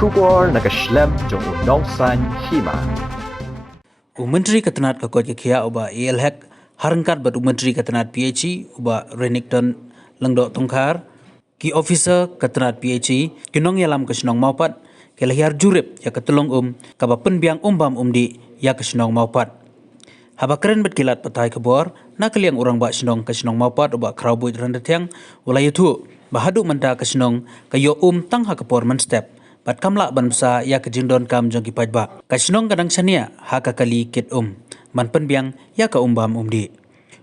Shubor nakaslem jong unongsan hima. Menteri Ketenat Kakot Kia uba ELHEC harangkat bat Menteri Ketenat PHE uba Renington Lengdok Tongkar ki officer Ketenat PHE kinong yalam kesenong maupat kelahir jurip ya ketulong kaba penbiang bam di ya kesenong maupat. Haba keren bat kilat patai kebor nak liang orang bak senong kesenong maupat uba kraubut rendatang ulai itu bahadu menta kesenong kayo tang ha kepor menstep bat kamla ban besa ya kejindon kam jong ki pajba kesenong kadang sania ha kakali kit man penbiang ya ka bam di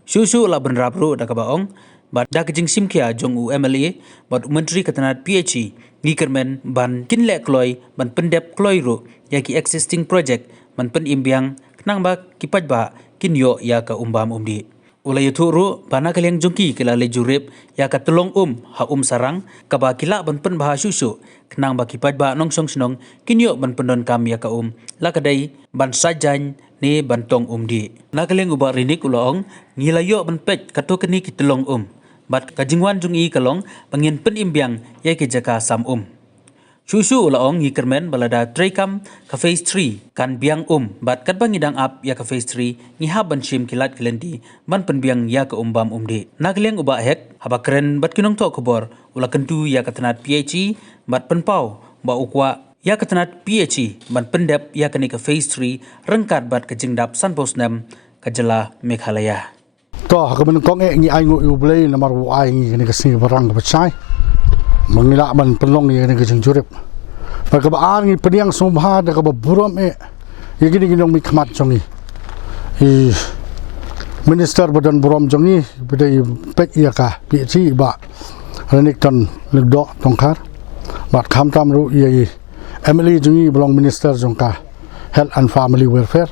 susu la ban rapru da kabaong bat da kejing simkia jong MLA bat Menteri Ketenat PHE ngikermen ban kinle kloi ban pendep kloi ru ya ki existing project man pen imbiang kenang ba ki pajba kinyo ya ka bam di ulai itu ru bana kaliang jongki kila le jurip ya ka tulong ha sarang ka ba kila ban pen bah susu kenang ba ki pajba nong song snong kinyo ban pendon kam ya ka la kadai ban sajan ni bantong di na kaliang uba rinik ulong ngilayo ban pej kato keni ki tulong bat kajingwan jungi kalong pangin pen imbiang ya ki jaka sam susu ulaong hikermen balada trekam ka phase 3 kan biang bat kat bangidang up ya ka phase 3 ngiha ban shim kilat kelendi ban penbiang ya ka bam di nagliang uba hek haba keren bat kinong to kobor ula kentu ya Ketenat PHE bat penpau ba ukwa ya Ketenat PHE ban pendep ya kani ka phase 3 rengkat bat kejingdap sanposnam kajela Meghalaya to hakamen kong ngi ai ngu ublei namar ai ngi ni kasing barang bacai mengila ban pelong ni ke jurip perkebaan ni pediang sumha da ka burom ye gini ginong mi khmat jongi i minister badan burom jongi bedai pek ya ka PHE ba Renington Lengdok Tongkar bat kham tam ru ye MLA jongi belong minister jongka health and family welfare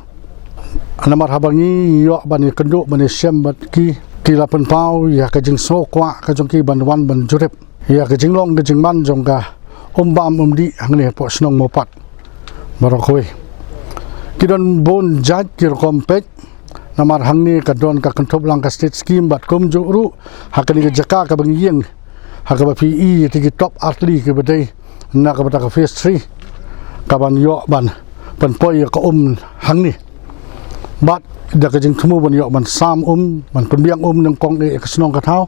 anamar habangi yo bani kenduk bani syam bat ki lapan pau ya ka jing so kwa ka jongki ban wan ban jurip ya kejing long kejing man jongka bam di hangni po snong mopat barokwe kidon bon jaj kir kompet namar hangni kadon ka kentop lang ka state scheme bat kom juru hakani ke jaka ka bangyeng hakaba PE tigi top atli ke bedai na ka bata ka phase 3 ka ban yo ban penpoi ka hangni bat da kejing tumu ban yo ban sam ban penbiang nang kong ke snong ka thau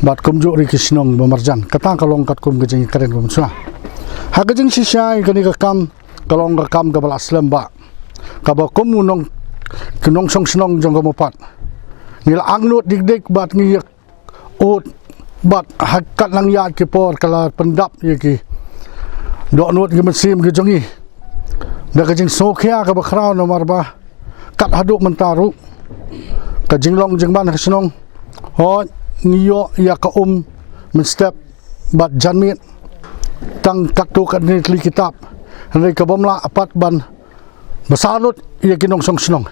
bat kumjuk ri kisnong bamarjan kata kalong kat kum gejing karen kum sua ha gejing sisai kani ka kam kalong ka kam ka bala aslam ba ka ba kum nong kinong song snong jong ka mopat nil angnut dik bat ngi bat hakat lang ya ki por kala pendap ye ki do nut ki mesim ki jongi da gejing sokhya ka ba khrau nomar ba kat haduk mentaru ka jinglong jingban kisnong ho niyo ya ka menstep bat janmit tang kaktu kat ni kli kitab henry ka bomla apat ban basalut ya kinong song snong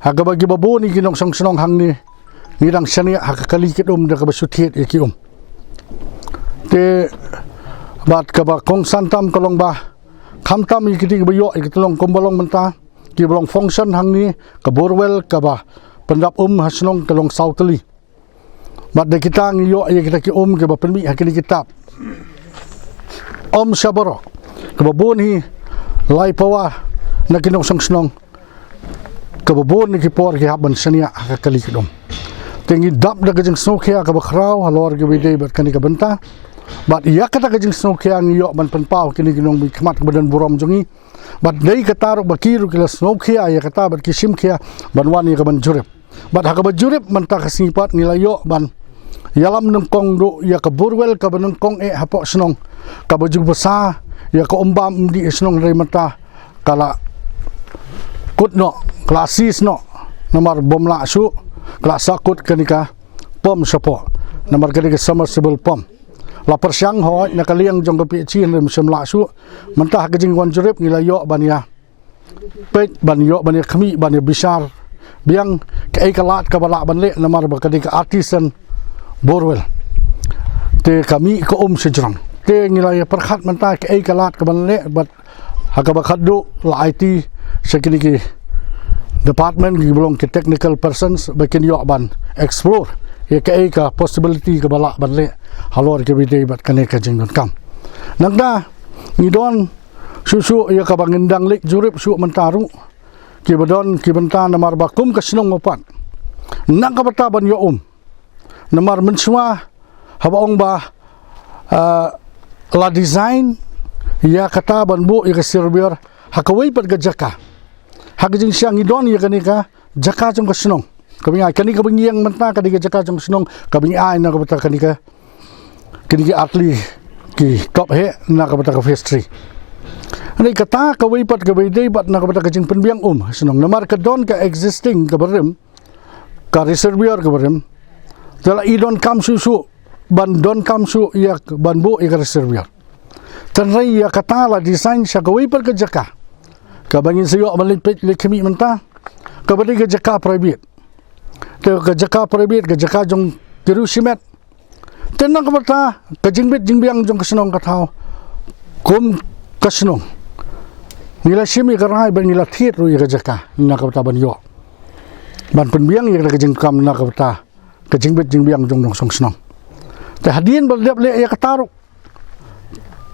haga bagi babu ni kinong song snong hang ni nirang syani haka kali kit da ka basutiet ya ki te bat ka ba kong santam kolong ba khamtam i kiti ba yo i kitolong kombolong menta ki bolong function hang ni ka borwell ka ba pendap hasnong kalong sauteli bat de kita ngiyo ya kita ki ke ba penmi hakini kitab syabaro ke babon hi lai pawa na kinong song snong ke babon ni ki por ki haban sania ka kali kidom tengi dap da gajing snokhia ka bakrau halor ke bidei bat kani ka benta bat iya kata gajing snokhia ngiyo ban penpau kini kinong bi khmat badan burom jongi bat dei kataruk bakiru kila snokhia ya kata bat kisim khia banwani ka ban jurip bat ha ka bajurip menta kasipat nilayo ban yalam nengkong do ya ka burwel ka benengkong hapo snong ka baju besa ya ka bam di snong dari mata kala kutno klasis no nomor bom la su klasa kut kanika pom sapo nomor kanika submersible pom la persyang ho na kaliang jong ka PHE ndem sem la su mentah ka jing wan jurip ngilayo ban ya pek ban yo ban ya khami ban ya bisar biang ka kalat ka bala ban le nomor ba kanika artisan borwell te kami ko sejrang te ngilai perkhat menta ke kalat ke banle bat hakaba khaddu la IT security department gi belong ke technical persons bakin yo ban explore ye ke possibility ke bala banle halor ke bidei bat kane ka jingdon kam nangda ni don Susu ia ka bangindang lik jurip su mentaru. Ki badon ki benta namar bakum ka senong mopat. Nak ka bata ban yo Namar mensua haba ong ba la design ya kata ban bu ia ka sirbiar hakawai pat ga jaka. Hakajing siang idon ia kanika jaka jong ka senong. Kami ai kanika bengiang menta ka diga jaka jong senong kami ai na ka bata kanika atli ki top he na ka bata ka pastry. Ani kata ka wipat ka bidai bat na ka bata ka jing penbiang senong namar ka don ka existing ka berim ka reservoir ka berim jala idon kam susu ban don kam su ya ban bu ka reservoir tanrai ya kata la design sya ka wipat ka jaka ka bangin sayo malipit lekemi menta ka badi ka jaka private ka jaka private ka jaka jong kiru simet tenang ka bata ka jingbit jingbiang jong ka senong ka tao kum ka senong nila simi karai ban nila thiet ru ka jaka na ka bata ban yo ban penbiang ya ka jing kam na ka bata ka jingbit jingbiang jong song senong ta hadien bal dep le ya ka taru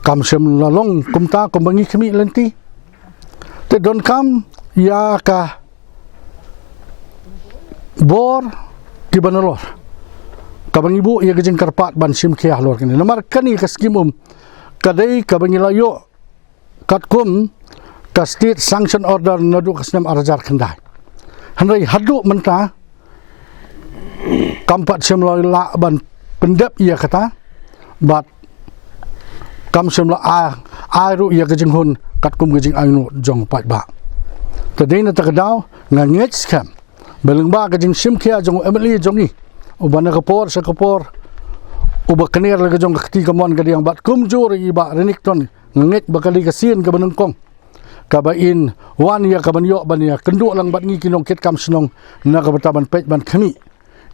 kam sem lalong kumta kum bangi kemi lenti te don kam ya ka bor ki banolor ka bangi bu ya ka jing karpat ban sim kia lor kini namar kani ka skimum kadai ka bangi layo katkum ka state sanction order nadu kasnam arajar khandai hanrai hadu menta kampat semla la ban pendap ia kata bat kam semla airu ia kejing hun katkum kejing ainu jong pat ba tadina takadau ngangech skam beleng ba kejing simkia jong emeli jongi ubana kapor sa kapor uba kenir la kejong kati kamon kadiang bat kumjur iba renikton ngangech bakali kasin ka banengkong kabain wan ya kabanyo ban ya kenduk lang bat ngi kinong ket kam senong na ka bataban pej ban khami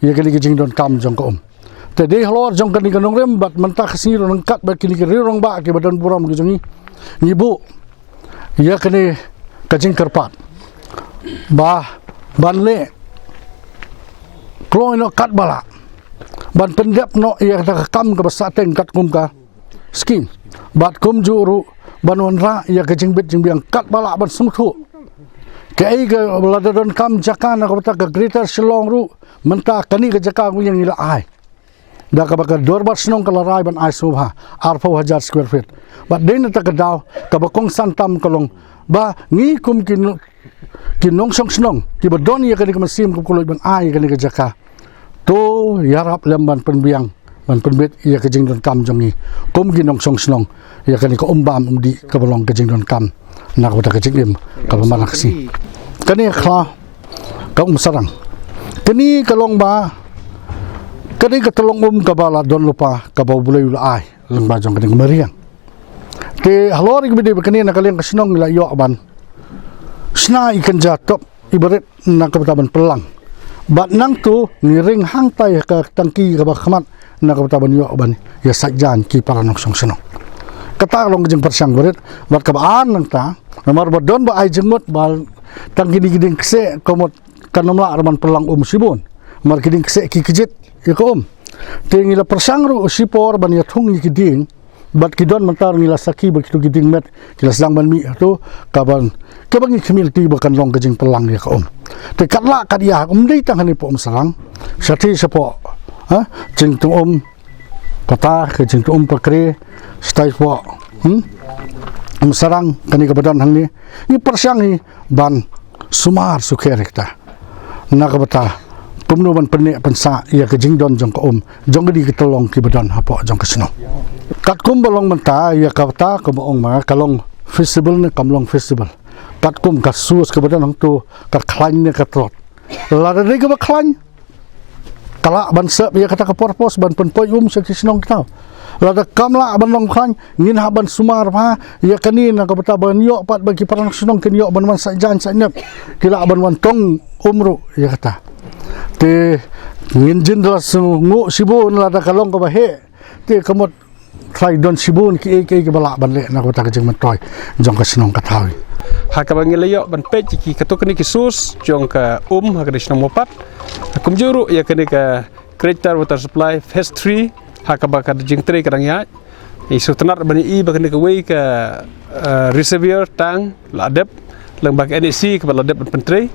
ya kali jing don kam jong ko te de hlor jong kani kanong rem bat menta khasi ron kat bat kili ke rong ba ke badan buram ke jongi ngibu ya kani kajing karpat ba ban le kloino kat bala ban pendap no ya ka kam ka basateng kat kum ka skin bat kum juru banwan ra ya kejing bit jing biang kat bala ban sungthu kai ga ladadon kam jakana ka bata ka greater Shillong ru menta kani ka jaka ku yang ila ai da ka baka dorbat snong kala rai ban ai subha ar 4000 square feet bat den ta ka daw ka bakong santam kalong ba ngi kum kinong song snong ki badon ya kani ka masim ku kuloy ban ai kani ka jaka to yarap lemban penbiang ban penbet ya kejing don kam jongi kum ginong song snong ya kani ko umbam di kabalong kejing don kam nak bata kejing im kalau manaksi kani khla ka sarang kani kalong ba kani ka tolong kabala don lupa ka ba bulay ula ai lang ba jong kani mariang te halori gibide kani nakaliang kasnong la yo ban sna ikan jatop ibarat nakabataban pelang bat nang tu ngiring hang tai ka tangki ka ba khamat nakabataban yo ban ya sajjan ki paranok song senong kata long jeng persang berit bat kabaan nang ta namar badon ba ai jengmot bal tang giding kse komot kanomla arman pelang sibon mar giding kse ki kijit ya ko tingila persang ru sipor ban ya thung ki ding bat kidon mentar ngila saki ba kitu giding met kila sang ban mi tu kaban kebangi khmil ti ba kan long jeng pelang ya ko te katla kat ya dei tang hani po sarang sati sapo ha jeng tu kata ke jeng tu pakre stai po sarang kani kabadan hang ni persang ni ban sumar sukherekta nakabata pumno ban penne pensa ya ke jing don jong ko jong di ketolong ki badan hapo jong kesno kat kum balong menta ya kata ko ong ma kalong festival ne kamlong festival kat kum ka sus ke badan hang tu ka khlain ne ka trot la de ke ba khlain kala ban sep ya kata ka porpos ban penpoi se kisnong tau lada kamla ban long khan ngin ha ban sumar pha ya kani na ka bata ban yo pat bagi parang sunong ken yo ban wan sajan sanyap kila ban wan tong umru ya kata te ngin jin ras ngu sibun lada kalong ka ba he te kamot trai don sibun ki ke bala ban le na ka bata ka jeng matoy jong ka sunong ka thawi ha ka bang leyo ban pe ki katuk ni ki sus jong ka ha ka sunong mopat kum juru ya kani ka Greater Water Supply Phase 3 hakabaka jing tre kadang ya isu tenar bani I bakan ke wei ke reservoir tang ladep lembag NEC ke ladep pentri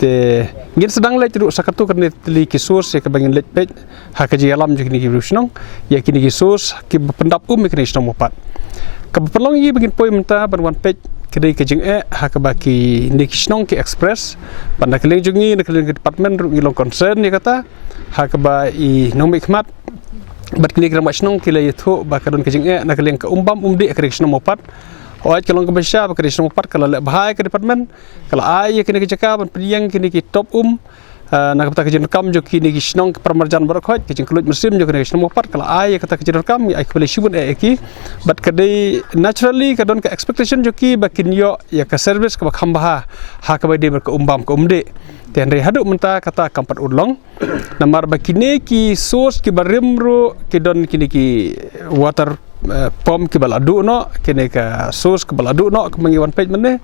te ngin sedang lek duduk sakatu kan teli kisus ya ke bangin lek pej hakaji alam je kini rusnong ya kini kisus ki pendap kini snong mopat ke pelong I bangin poi menta ban wan pej kedai kejeng hakabaki ni kisnong ki express banda keleng jungi keleng department ru ngilong concern ya kata hakaba I nong mikmat bat kini kira machnong kila itu bakadon kejeng nak keleng ke umbam umdi kreation mopat oat kelong ke besar kreation mopat kalau lek bahai ke department kalau ai kini ke jaka ban priang kini ki top nak kata kejeng kam jo kini ki snong permarjan berkhot kejeng kelut mesin jo kreation mopat kalau ai kata kejeng kam ai kembali shibun ki bat kedai naturally kadon ke expectation jo ki bakin yo ya ke service ke bakhambaha ha ke bade ber ke umbam ke umdi dan dari haduk menta kata kampat ulong namar bakine ki source ki barimro ki don kini ki water pom ki baladu no kini ka source ki baladu no ke mangi wan page mene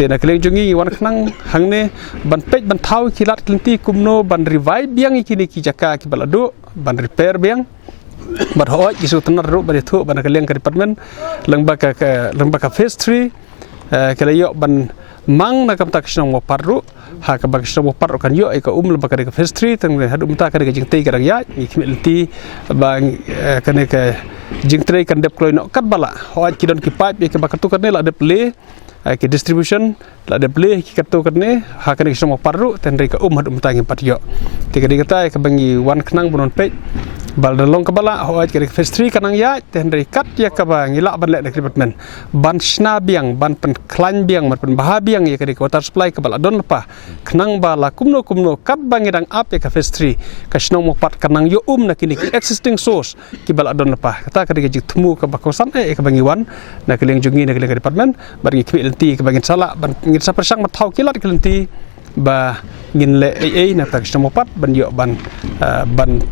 te na keleng jungi wan knang hangne ban page ban thau kilat klenti kumno ban revive biang kini ki jaka ki baladu ban repair biang ban hoy isu tenar ru ban itu ban keleng ke department lembaka phase 3 kelayo ban mang nak kamta kisnong mo parru ha ka bag kisnong mo parru kan yo ka lembaka ke phase 3 tang hadu mta ka jing tei karang ya ni khimilti bang kan ke jing tei kan dep kloino kat bala ho kidon ki pipe ke bakatu kan la dep le ki distribution la dep le ki katu kan ne ha kan kisnong mo parru tan ka hadu mta ngi pat yo tiga kata ka bangi wan knang bonon pe bal dalong ka bala ho ke phase 3 kanang ya tan kat ya ka bang ila ban le department ban shna biang ban pen klan biang mat pen baha biang ya ke water supply ka bala don pa knang bala kumno kat bangi dang up ya ka phase 3 ka snong mo pat kanang yo na kini existing source ki bala don pa kata ka ji temu ka bakosan ka bangi wan na keleng jungi na keleng department bar ngi kwi ka bangi sala ban ngin sa persang mat thau kilat kelenti ba ngin le na tak snong mo pat ban yo ban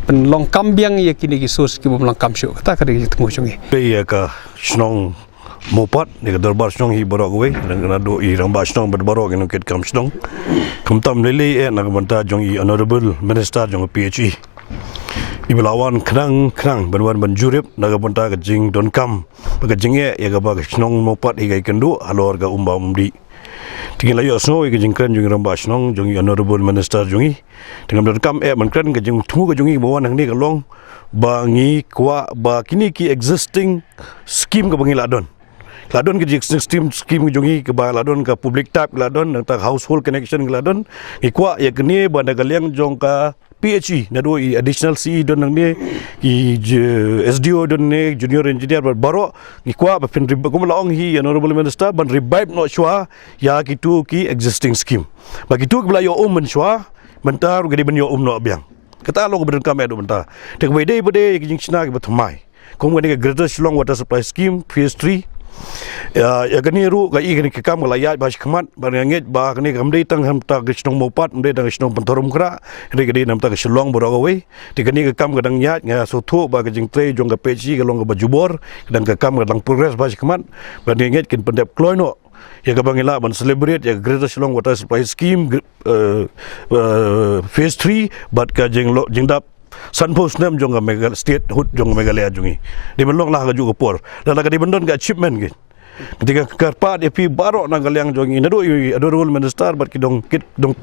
penlong kambiang ya kini ki source ki bom kam shu kata ka ji temu jungi pe ya ka snong mopat ni ka darbar snong hi borok we na do I ramba snong berborok ino ket kam snong kumtam lele na banta jong I honorable minister jong PHE ibelawan krang berwan banjurip na banta ka jing don kam ka jinge ya ka ba snong mopat hi ga kendu halor ga umba umdi tinggal layo snow ke jing kran jong ramba snong jong honorable minister jongi dengan don kam man kran ka jing thu ka jongi bawan nang ni ka long bangi kwa ba kini ki existing scheme ka bangi ladon ke existing scheme jongi ke ba ladon ka public tap ladon nang ta household connection ladon ki kwa ya kini ba na galiang jong ka PHE na do additional CE don nang ni ki SDO don ni junior engineer baro ki kwa ba pen ko laong hi honorable minister ban revive no shwa ya ki tu ki existing scheme ba ki tu bla yo men shwa mentar gedi ben yo no biang kata lo beren kam edo benta tek bede ki jing china ki bathmai kom gani greater Shillong water supply scheme phase 3 ya gani ru ga I gani kam la ya ba khmat ba nget ba gani gamdei tang ham ta gisnong mopat mde tang gisnong pantorum kra gedi nam ta Shillong boro we ti gani kam gadang ya nga so thu ba jing tre jong ga pechi ga long ga bajubor gadang kam gadang progress ba khmat ba nget kin pendep kloino ya ka bangila ban celebrate ya greater Shillong water supply scheme phase 3 but ka jing dap Sunpost nem jong mega state hood jong megalaya jongi di melong lah ga juga por dan la di bendon ga achievement gin ketika karpa de pi baro na galyang jongi nado honorable minister bar ki dong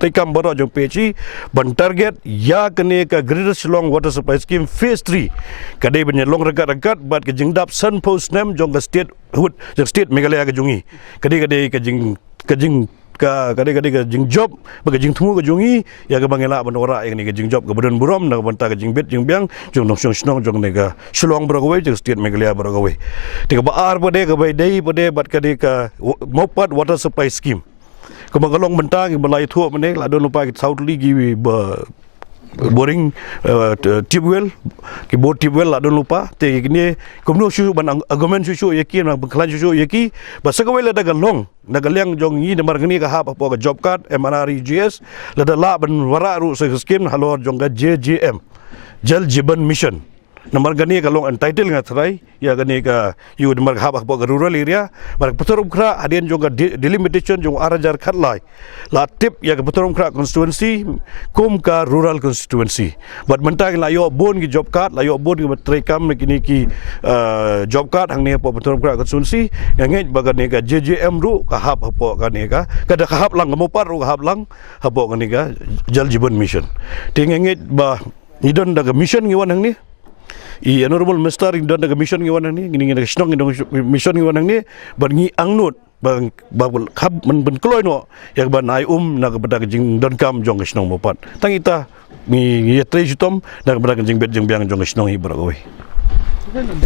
tekam baro jong PHE ban target ya kene ka greater Shillong water supply scheme phase 3 kadai benye long regat bat ke jingdap Sunpost nem jong ga state hood jong state megalaya ga jongi kadai ka jing ka jing job ba jing thumu ka jongi ya ka bangela ban ora yang ni ka jing job ka bodon burom na banta ka jing bet jing biang jong nong snong jong ne ka Shillong bro we jong state megalaya bro we ti ka ba ar bode ka bai dei bode bat ka de ka mopat water supply scheme ka bangalong banta ki balai thu mane la don lupa ki south league ba boring tube well ki bot tube well la don lupa te ni komno shu ban argument shu yaki na banglan shu yaki ba sakawai la daga long nagaliang jong yi namar ngini ka hap apo ka job card MRREGS la da la ban wara ru se scheme halor jong ga JJM Jal Jiban Mission Namar gani ka long entitled nga try ya gani ka yu namar habak po rural area mar puturum kra adian jong delimitation jong arajar khatlai la tip ya ka puturum kra constituency kum ka rural constituency but mentang la yo bon ki job card la yo bon ki tray kam kini ki job card hang ne po puturum kra constituency ngai bagani ka JJM ru ka hab po gani ka kada ka hab lang mo par ru hab lang hapo gani ka jal jiban mission tingai ba idon daga mission ngiwan hang ni I honorable minister in don mission ngi wanang ni ngini ngi snong ngi mission ngi wanang ni ban ngi angnut bang babul khab men ben kloy no yak ban ai na kepada jing don kam jong snong mopat tang ita ngi tre jutom na kepada jing bet jing biang jong snong hi baragoy